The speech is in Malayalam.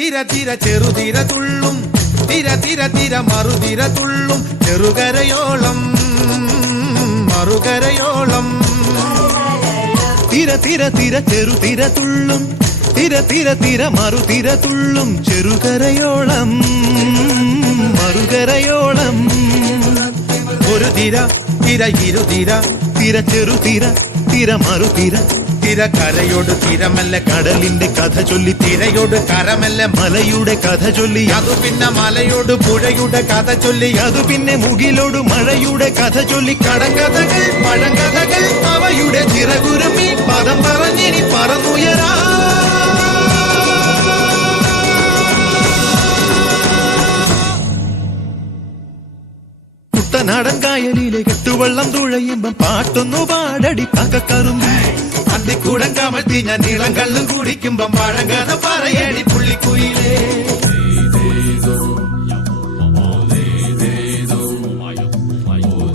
തിര തിര ചെറുതിര തുള്ളും തിര തിര തിര മറുതിര തുള്ളും ചെറുകരയോളം മറുകരയോളം തിര തിര തിര ചെറുതിര തുള്ളും തിര തിര തിര മറുതിര തുള്ളും ചെറുകരയോളം മറുകരയോളം ഒരു തിര തിര ഇരുതിര തിര ചെറുതിര തിര മറുതിര തിര കരയോട് തിരമല്ല കടലിന്റെ കഥ ചൊല്ലി തിരയോട് കരമല്ല മലയുടെ കഥ ചൊല്ലി അതു പിന്നെ മലയോട് പുഴയുടെ കഥ ചൊല്ലി അതു പിന്നെ മുകിലോട് മഴയുടെ കഥ ചൊല്ലി കടങ്കഥകൾ പഴങ്കഥകൾ അവയുടെ ചിറകുരുമി പദം പറഞ്ഞിനി പറന്നുയരാ കുട്ടനാടൻ കായലിലെ കെട്ടുവള്ളം തുഴയുമ്പം പാട്ടൊന്നു പാടടി കാക്കക്കറുമ്പി അന്തിക്കൂടം കമഴ്ത്തി ഞാൻ നീളം കള്ളും കുടിക്കുമ്പം പഴങ്കഥ പറയടി പുള്ളിക്കുയിലേ